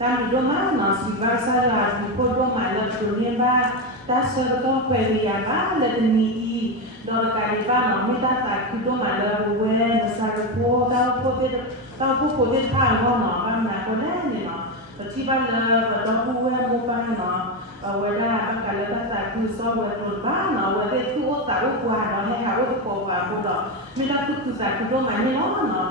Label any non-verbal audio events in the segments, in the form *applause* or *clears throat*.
การมีด้มาหมอสิบาสลาดีพอด้วยมาเราตัวเนี้ยบ้าตาสระต้องไปเรียนบ้าเลยมีอีดอกการบ้าหมอไม่ได้ตายคือด้วยมาเราเวนสารพอเราพอเด็ดเราพอพอเด็ดผ่านว่าหมอบ้านนาคนกเนี่ยเนาะที่จุบันเราเราพูดว่ามุบ้านเนาะเวลาบ้านการเราตายคือซอเวรนบ้านเนาะเวลาทุกโอกาสโอกาสเราให้หาโอาสกว่าพวกเรไม่ได้ทุกทุกสายคือด้มาไม่ร้อนเนาะ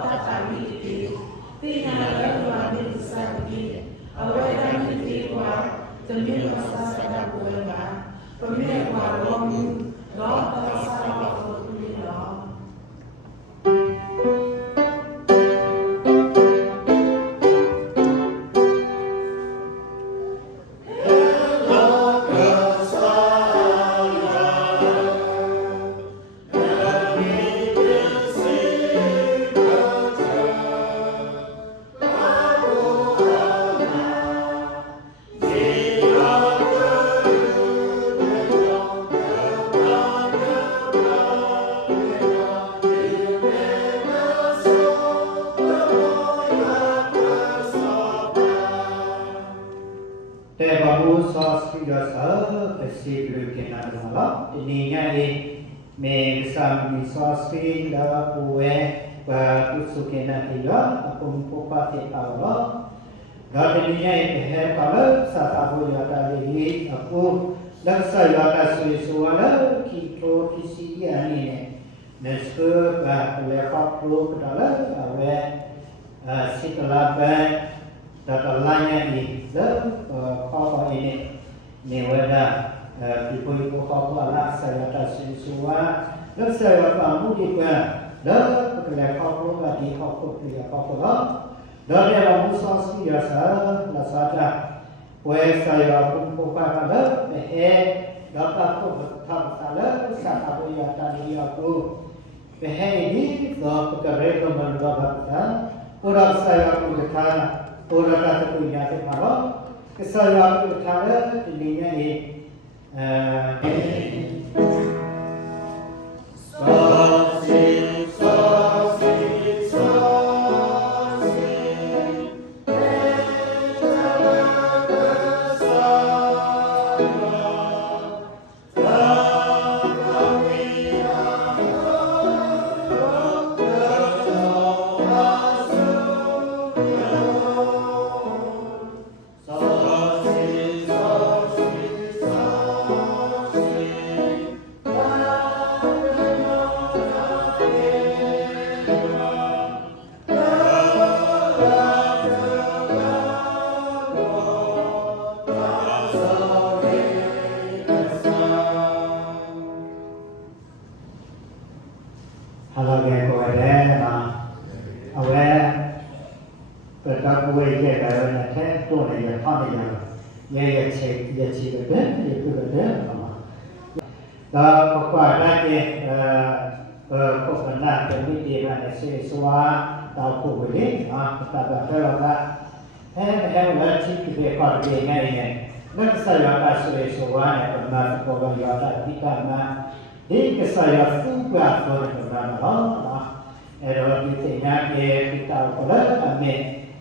Forgive us our sins, go. God. Our. God, ở cái gì được cái nào đó đó thì nghe đi mẹ sang đi so spin đó quê và cũng số cái nào thì đó cũng có phát hiện tao đó đó thì nghe kita di ini dan sekarang lepas dalam awet setelah baik lainnya ini dan ini. Nevada, Tipuikokawa Laksayata kau Laksayata Mudika, Đó là khó cố và thì khó cố thì là khó kau đó Đó là một số sĩ là xã là xã trà Quê xã là cũng cố qua cả lớp Để hề đó là cố vật thầm xã lớp Xã tà bồi là tà đi là cố Để hề đi Đó là cái rê cơ mần đó vật thầm Cô đó Kısa yargı ötere dinleyi. Ee, Sağ ya ya cek ya cek betul, ya tu betul sama. Dah kau ada je, eh kau pernah terbitin mana sesuatu tahu kau boleh, ah kita betul lah. Eh eh lah cik kita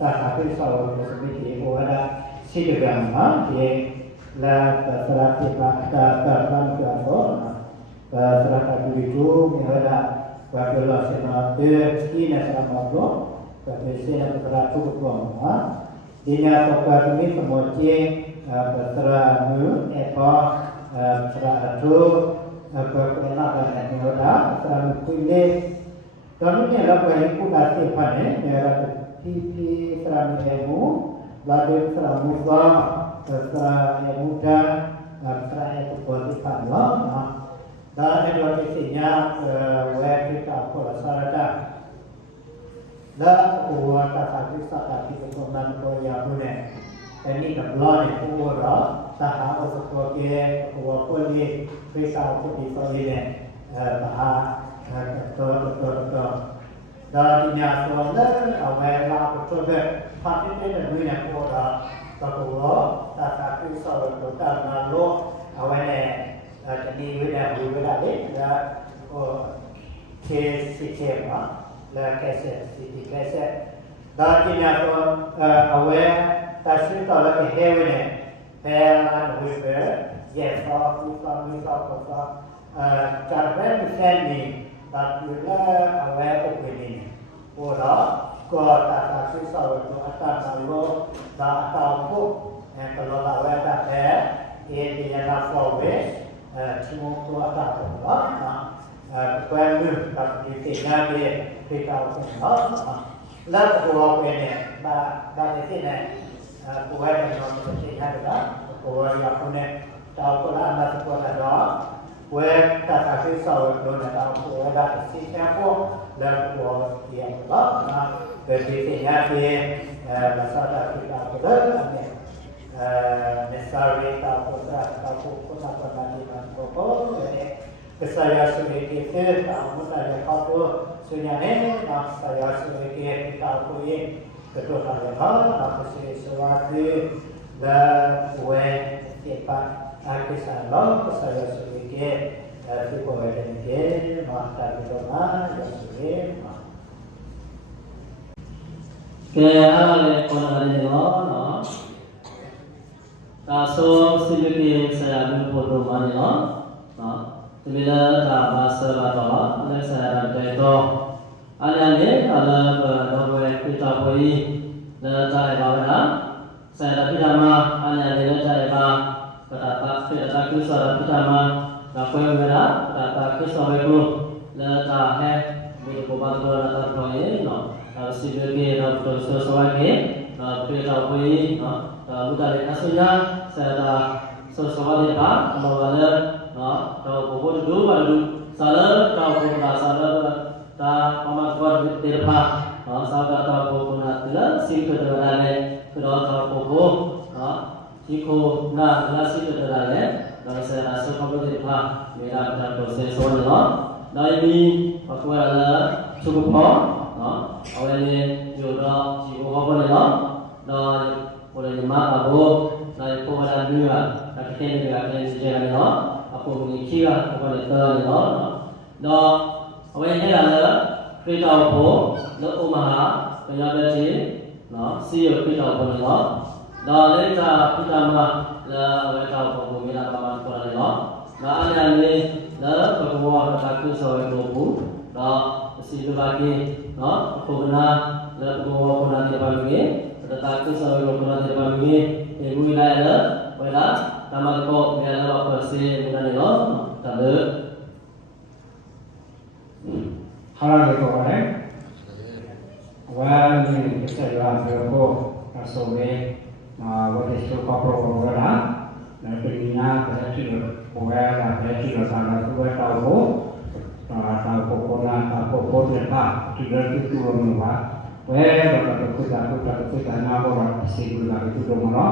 tahapiso sumiti uwada sidagama ye la terserati pakta terban kelakona terserata bidu mihada Bagilah senate ina samago Bagilah senate teratu kutuama Dina sobat ini semoci Berseranu Epo Berseratu Berkenal dengan Nyoda Berseranu kulit Kamu nyala baik kubasi panen Nyala tinggi serambi ilmu wadid serambi Allah seram ilmu dan serta ilmu kewajiban Allah dan Indonesia wajib aku sarada dan uang tak sakit itu kau yang punya ini kebelan itu orang saha usuk ke wakuli bisa aku disoline bahas ketua ketua ketua Darinya soalnya awalnya betul deh. Pasti tidak punya kuota. Kalau tak satu soal total nalo awalnya jadi wira wira deh. Dan kes siapa lah kes si kes. Darinya soal awalnya tasir kalau kehewane pelan wira. Yes, aku kami tak kata. Carbon sending Bakulah awal opini. Ora kota kasih sawat atas salo tak tahu eh kalau awal tak eh ini yang nafsu eh cuma tu atas Allah nah kuemu tak di sini dia kita Allah แล้วตัวเป็นเนี่ยบาบาในที่ไหนป่วยเป็นนอนเป็นที่ไหนก็ตัวอยากคนเนี่ยเราก็ละมาตัวละเนาะป่วย đó quên ta ta cái sau rồi là tao của đã cái gì theo của là của tiền đó về cái nhà về là sao ta cái tao có đó này necessary tau kota tau kota kota di Bangkok jadi saya sebagai kita tahu kau sunyane nak saya sebagai kita kui kedua kali hal sesuatu dan kue cepat aku salam saya kita mah yang sebagai Kaya ala ko na rin no, no? Kaso silipin saya bapa, ada saya itu. Ada ni ada berdoa kita Saya ada pijama, ada ni cari bawa. Kata kita tak kisah Dakwah merah kata kesawaibun lata hai berkobat lata proye no sibil ke no dosa sawai ke no pe tau kui no udah leka sunya saya ta sosawai leka mawala no tau kubur du baru salar tau kubur salar ta pamat war tirpa no sabar tau kubur natila sikut berale kedua tau kubur no Iko na nasi kedaraan Darasa asal kamu kita mera kita proses soal no. Nah ini aku ada cukup no. Nah awal ini jodoh si orang boleh no. Nah boleh lima aku. Nah aku ada dua. Tapi kita juga ada sejarah no. Aku mengikir aku boleh tahu no. Nah awal ini ada kita aku. Nah umaha penyabati. Nah siapa kita boleh no. Kita mah la abu mina kawan kuala no na ada ni la perkembangan kata soal dobu no situ bagi no benar la bagi tetapi saya berdoa kepada kami ibu ilahnya pada tamat kok dia ada apa sih bukan itu tanda Halang itu kan? Wah ini kita jalan berko kasobe, nah waktu itu kau pro program, nah penginya berarti bukan berarti sana tu tahu, nah tahu pokoknya tahu pokoknya tak, tidak itu rumah. Weh, bapak tu kita tu kita tu kita nak orang sibuk lagi tu domoro.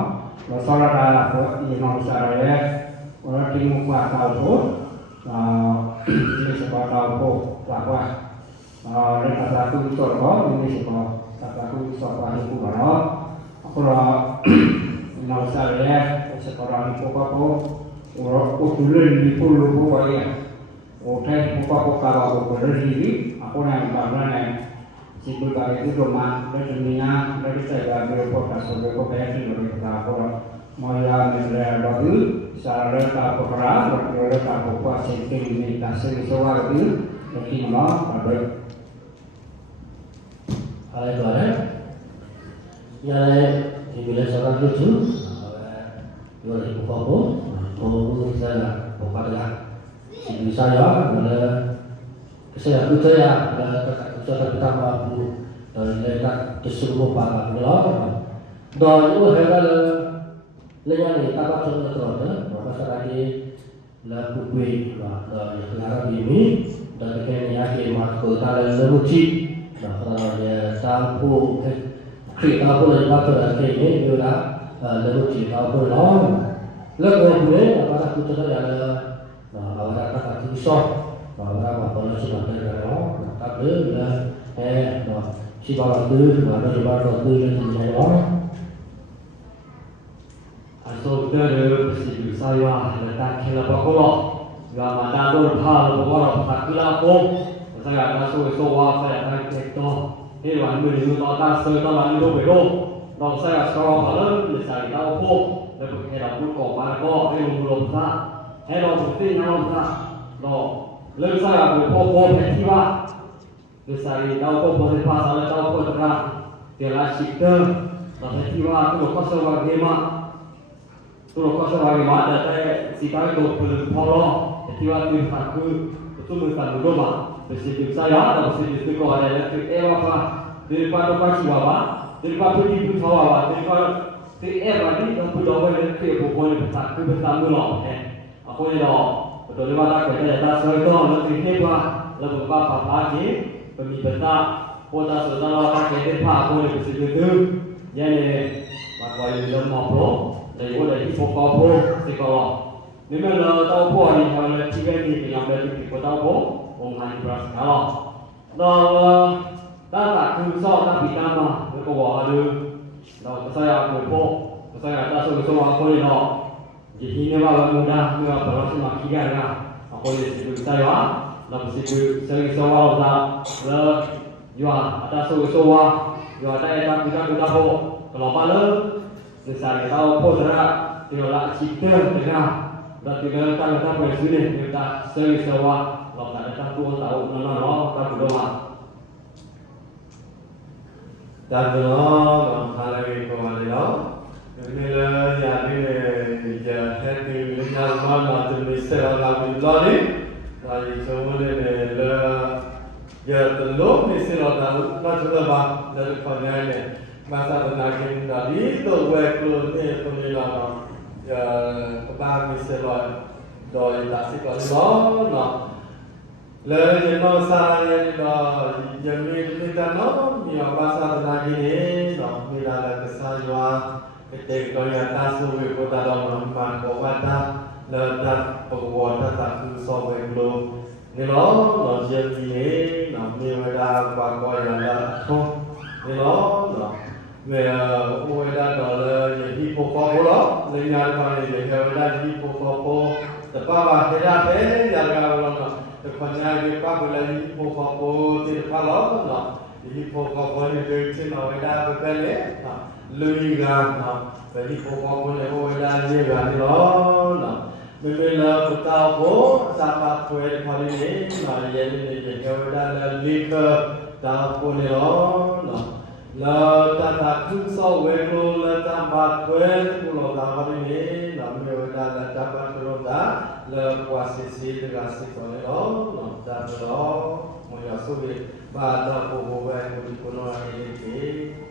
Masalah dah aku ini mau saya orang timu kuat tahu tu, ini sebab tahu tu lakwa. Mereka satu itu apa? Ini sebab satu sebab itu kalau aku lah *clears throat* mau saya sekarang itu apa? Orang utulan di pulau pulau ya. Otai pulau pulau kalau aku berdiri, aku nak bangun Situ kali itu rumah resminya dari saya ambil podcast sebagai kopi dari kita orang Maya Mendra Bahu, Sarah Tak Pekara, Berkira Tak Pekwa Sinting ini Tasir Sewa itu, Jadi nama pada Hai tuan Ya di wilayah sangat lucu Dua ribu kampung Oh, saya pada si saya adalah saya kerja terutama bu lena kesuruh para ngelor doi u heral lenyani tapa tun ngetrona maka sarani la kukui ma doi lara bimi dan kene yaki ma kota la lemuci ma kala ya sampu kri tapu le ma kala kene yura lemuci tapu lor lagu ne apa tak kutu ya là awara tak kutu sok còn ra mà còn chỉ là cái đó các đứa là e mà chỉ bao là tư mà nó chỉ bao là tư là gì này đó also better si du saya le ta kela pakolo ga ma ta do pa lo pakolo ta kila ko sa ga ta so so wa sa ya ta ke to he wan mu ni to ta so ta wan do be do do sa ya so pa lo le sa ta ko le ko ke ra pu ko ma ko he lu lo sa he lo tu ti na lo sa lo Lăsați pe popor petiva, de sari dau popor de pas, ale dau contra, de la și tă, la petiva, tu nu poți să vă gema, tu nu poți să vă gema, dar te si dai tot până în polo, petiva tu îți fac cu, tu nu îți fac cu doma, pe si tu să ia, dar pe si tu cu ore, dar tu e va fa, de pa nu faci va va, de pa tu ti tu va va, de pa tu e va ni, dar tu dau voi de pe popor de pas, cu pe ta nu lor, eh, apoi lor, Problema dacă te-ai dat să răgăm în triheba, la bumba papage, pe mi peta, pot da să da la dacă te pa acolo cu sigur tu, ia ne ma coi le dăm ma pro, le o le tipo pa pro, se colo. Ne me la dau po ani ha le tiga ni pe la me ti po dau po, o mai pras ca lo. Da da ta cu so ta pi ta ma, ne ko wa lu. Da ta sa ya ko po, ta sa ya ta so so ma ko ni lo. jadi ini malah mudah nggak perlu sama kita ya aku di sini bisa ya tapi sih sering sewa udah le jual ada sewa sewa jual ada yang kita kita bo kalau apa le misalnya tahu podra tidak cinta tengah. Tidak tinggal kita kita bersini kita sering sewa kalau ada satu tahu mana lo tak berdoa dan lo kalau kalian mau ngajar lo ini lo jadi ဒါရီချုံလေးနဲ့လာရာတလုံးမစရာတာဘာချတော့ဘာလက်ခေါ်နေတယ်မာသာနာကင်းဒါဒီတော့ဝဲကလို့နေပုံနေလာတော့ရာပပါမစရာတော့လာစီကောတော့နော် le yeno sa ye no yemi ni ta no mi pa sa na ji ni no mi la la ka sa ywa ke te ko တေကောယတာသုဝိဘုဒ္ဓတော်မမကောဝတာလောတပဝတတသုသောဝေလောနေလောလောဇေတိနေနမေဝဒာပါကောယလာထုံနေလောလောမေဝေဒတော်လေယိပုကောဘောလေညာပါလေယေဝဒယိပုကောဘောတပဝဟေရပေယလကဘောလောတပညာယိပဗလယိပုကောဘောတေဖလောလောယိပုကောဘောလေဒေချေနဝေဒာပကလေဟာ လူကြီးကနော်ဘယ်ဒီပေါ်ပေါ်ကိုလည်းဟိုရာကြီးပါနော်နော်မေမေလာပတာဘောသာပါပွဲခါလေးနေမာရဲနေပြေကြောဒါလာလိကတာပိုနေရောနော်လာတာတာခုဆောဝဲလိုလာတာဘာခွဲကိုလောတာပါနေနော်မေဝဒါလာတာပါရောဒါလာကွာစီစီတကစီပေါ်နေရောနော်ဒါတော့မေရဆိုပြီးဘာတော့ဘောဘဲကိုဒီကိုနော်ရေးပြီး